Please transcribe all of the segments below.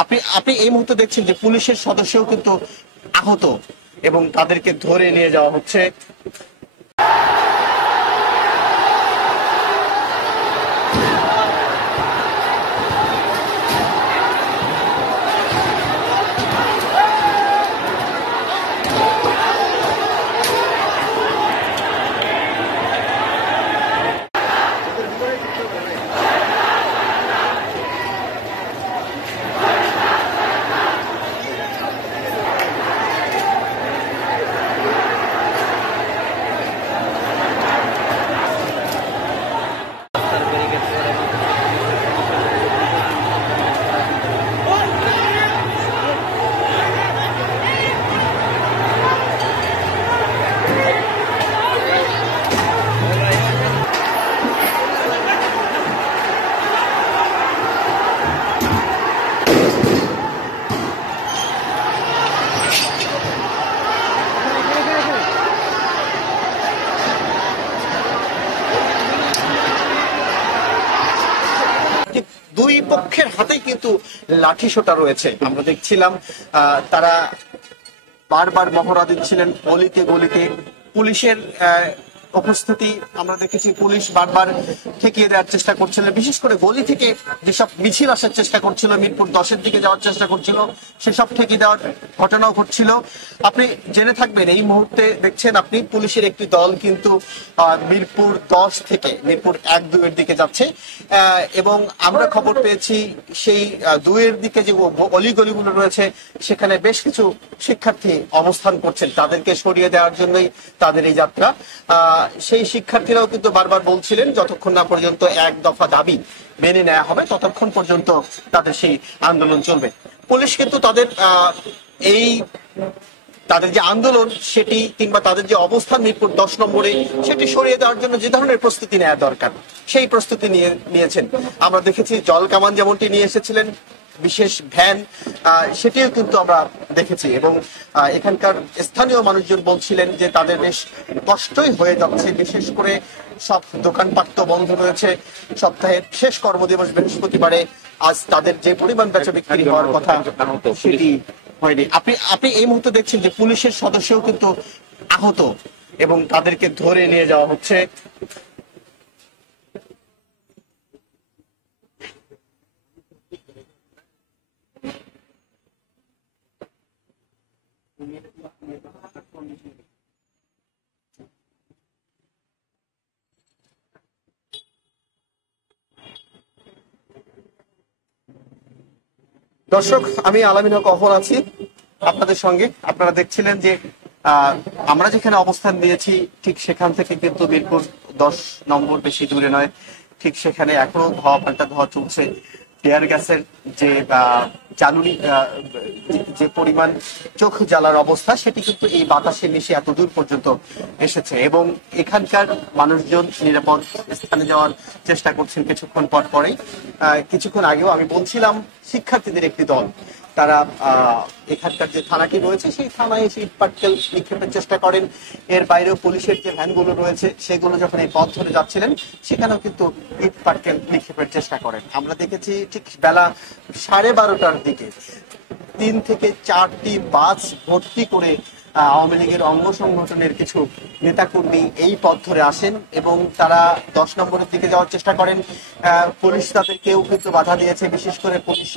আপনি আপনি এই মুহূর্তে দেখছেন যে পুলিশের সদস্যও কিন্তু আহত এবং তাদেরকে ধরে নিয়ে যাওয়া হচ্ছে। দুই পক্ষের হাতেই কিন্তু লাঠি সোঁটা রয়েছে। আমরা দেখছিলাম তারা বারবার মহড়া দিচ্ছিলেন গলিতে গলিতে। পুলিশের উপস্থিতি আমরা দেখেছি, পুলিশ বারবার ঠেকিয়ে দেওয়ার চেষ্টা করছিল, বিশেষ করে গলি থেকে যেসব মিছিল আসার চেষ্টা করছিল, মিরপুর 10-এর দিকে যাওয়ার চেষ্টা করছিল, সেসব ঠেকিয়ে দেওয়ার ঘটনাও ঘটছিল। আপনি জেনে থাকবেন এই মুহূর্তে দেখছেন আপনি পুলিশের একটি দল কিন্তু মিরপুর 10 থেকে মিরপুর 1-2-এর দিকে যাচ্ছে এবং আমরা খবর পেয়েছি সেই 2-এর দিকে যে অলিগলিগুলো রয়েছে সেখানে বেশ কিছু শিক্ষার্থী অবস্থান করছেন, তাদেরকে সরিয়ে দেওয়ার জন্যই তাদের এই যাত্রা। সেই শিক্ষার্থীরাও কিন্তু বারবার বলছিলেন যতক্ষণ না পর্যন্ত এক দফা দাবি মেনে নেওয়া হবে ততক্ষণ পর্যন্ত তাদের সেই আন্দোলন চলবে। পুলিশ কিন্তু তাদের যে আন্দোলন সেটি কিংবা তাদের যে অবস্থান মিরপুর 10 নম্বরে সেটি সরিয়ে দেওয়ার জন্য যে ধরনের প্রস্তুতি নেওয়া দরকার সেই প্রস্তুতি নিয়েছেন। আমরা দেখেছি জল কামান যেমনটি নিয়ে এসেছিলেন, বিশেষ ভ্যান সেটিও কিন্তু আমরা দেখেছি এবং এখানকার স্থানীয় মানুষজন বলছিলেন যে তাদের বেশ কষ্টই হয়ে যাচ্ছে, বিশেষ করে সব দোকানপাট তো বন্ধ রয়েছে। সপ্তাহের শেষ কর্মদিবস বৃহস্পতিবারে আজ তাদের যে পরিমাণ বেচা বিক্রি হওয়ার কথা সেটি হয়নি। আপনি এই মুহূর্তে দেখছেন যে পুলিশের সদস্যও কিন্তু আহত এবং তাদেরকে ধরে নিয়ে যাওয়া হচ্ছে। দর্শক, আমি আলামিন হক অহন আছি আপনাদের সঙ্গে। আপনারা দেখছিলেন যে আমরা যেখানে অবস্থান নিয়েছি ঠিক সেখান থেকে কিন্তু মিরপুর 10 নম্বর বেশি দূরে নয়, ঠিক সেখানে এখনো ধোয়া পাল্টা ধোয়া চলছে। টিয়ার গ্যাসের যে জ্বালানি যে পরিমাণ চোখ জ্বালার অবস্থা সেটি কিন্তু এই বাতাসে মিশে এত দূর পর্যন্ত এসেছে এবং এখানকার মানুষজন নিরাপদ স্থানে যাওয়ার চেষ্টা করছেন কিছুক্ষণ পর পরেই। কিছুক্ষণ আগেও আমি বলছিলাম শিক্ষার্থীদের একটি দল তারা এখানকার যে থানাটি রয়েছে সেই থানায় এসে ইট পাটকেল নিক্ষেপের চেষ্টা করেন। এর বাইরেও পুলিশের যে ভ্যানগুলো রয়েছে সেগুলো যখন এই পথ ধরে যাচ্ছিলেন সেখানেও কিন্তু ইট পাটকেল নিক্ষেপের চেষ্টা করেন। আমরা দেখেছি ঠিক বেলা 12:30টার দিকে 3 থেকে 4টি বাস ভর্তি করে আওয়ামী লীগের অঙ্গ সংগঠনের কিছু নেতাকর্মী এই পথ ধরে আসেন এবং তারা 10 নম্বরের দিকে যাওয়ার চেষ্টা করেন। পুলিশ তাদেরকেও কিন্তু বাধা দিয়েছে। বিশেষ করে পুলিশ,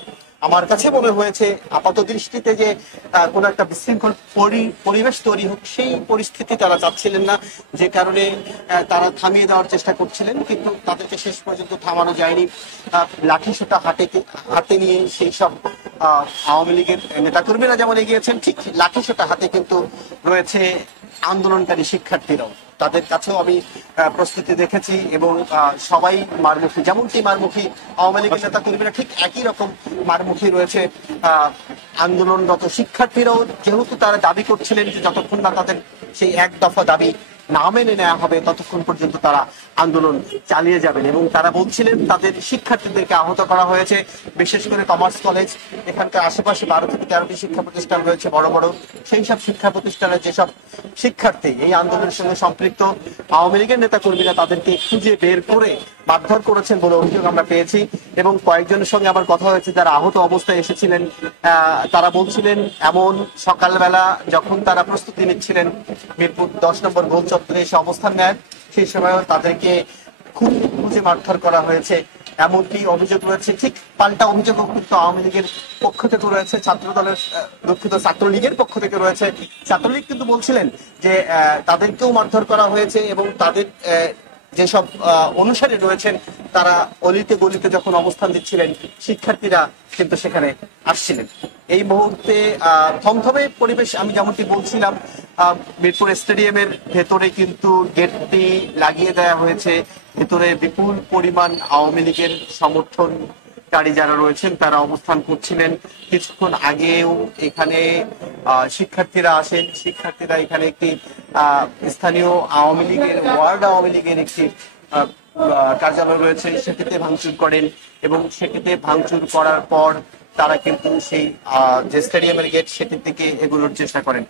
আমার কাছে মনে হয়েছে আপাত দৃষ্টিতে যে কোনো একটা বিশৃঙ্খল পরিবেশ তৈরি হোক সেই পরিস্থিতি তারা চাচ্ছিলেন না, যে কারণে তারা থামিয়ে দেওয়ার চেষ্টা করছিলেন, কিন্তু তাদেরকে শেষ পর্যন্ত থামানো যায়নি। লাঠিসোঁটা হাতে নিয়ে সেই সব আওয়ামী লীগের নেতাকর্মীরা যেমন এগিয়েছেন, ঠিক লাঠিসোঁটা হাতে কিন্তু রয়েছে আন্দোলনকারী শিক্ষার্থীরাও। তাদের কাছেও আমি প্রস্তুতি দেখেছি এবং সবাই মারমুখী, যেমনটি মারমুখী আওয়ামী লীগের নেতা কর্মীরা ঠিক একই রকম মারমুখী রয়েছে আন্দোলনরত শিক্ষার্থীরাও, যেহেতু তারা দাবি করছিলেন যে যতক্ষণ না তাদের সেই এক দফা দাবি না মেনে নেওয়া হবে ততক্ষণ পর্যন্ত তারা আন্দোলন চালিয়ে যাবেন। এবং তারা বলছিলেন তাদের শিক্ষার্থীদেরকে আহত করা হয়েছে, বিশেষ করে কমার্স কলেজ, এখানকার আশেপাশে 12 থেকে 13টি শিক্ষা প্রতিষ্ঠান রয়েছে বড় বড়, সেই সব শিক্ষা প্রতিষ্ঠানের যেসব শিক্ষার্থী এই আন্দোলনের সঙ্গে সম্পৃক্ত, আওয়ামী লীগের নেতা কর্মীরা তাদেরকে খুঁজে বের করে মারধর করেছেন বলে অভিযোগ আমরা পেয়েছি। এবং কয়েকজনের সঙ্গে আমার কথা হয়েছে যারা আহত অবস্থায় এসেছিলেন, তারা বলছিলেন এমন সকালবেলা যখন তারা প্রস্তুতি নিচ্ছিলেন মিরপুর 10 নম্বর গোল চত্বরে এসে অবস্থান নেয়, সেই সময় তাদেরকে খুঁজে মারধর করা হয়েছে এমনটি অভিযোগ রয়েছে। ঠিক পাল্টা অভিযোগ কিন্তু আওয়ামী লীগের পক্ষ থেকে রয়েছে, ছাত্র দলের দুঃখিত ছাত্রলীগের পক্ষ থেকে রয়েছে। ছাত্রলীগ কিন্তু বলছিলেন যে তাদেরকেও মারধর করা হয়েছে এবং তাদের যেসব অনুসারী রয়েছেন তারা অলিতে গলিতে যখন অবস্থান দিচ্ছিলেন, শিক্ষার্থীরা কিন্তু সেখানে আসছিলেন। এই মুহূর্তে থমথমে পরিবেশ। আমি যেমনটি বলছিলাম, মিরপুর স্টেডিয়ামের ভেতরে কিন্তু গেটটি লাগিয়ে দেওয়া হয়েছে। ভেতরে বিপুল পরিমাণ আওয়ামী লীগের সমর্থনকারী যারা রয়েছেন তারা অবস্থান করছিলেন। কিছুক্ষণ আগেও এখানে শিক্ষার্থীরা আসেন। শিক্ষার্থীরা এখানে একটি স্থানীয় আওয়ামী লীগের ওয়ার্ড আওয়ামী লীগের একটি কার্যালয় রয়েছে, সেটিতে ভাঙচুর করেন এবং সেটিতে ভাঙচুর করার পর তারা কিন্তু সেই যে স্টেডিয়ামের গেট সেটির দিকে এগুলোর চেষ্টা করেন।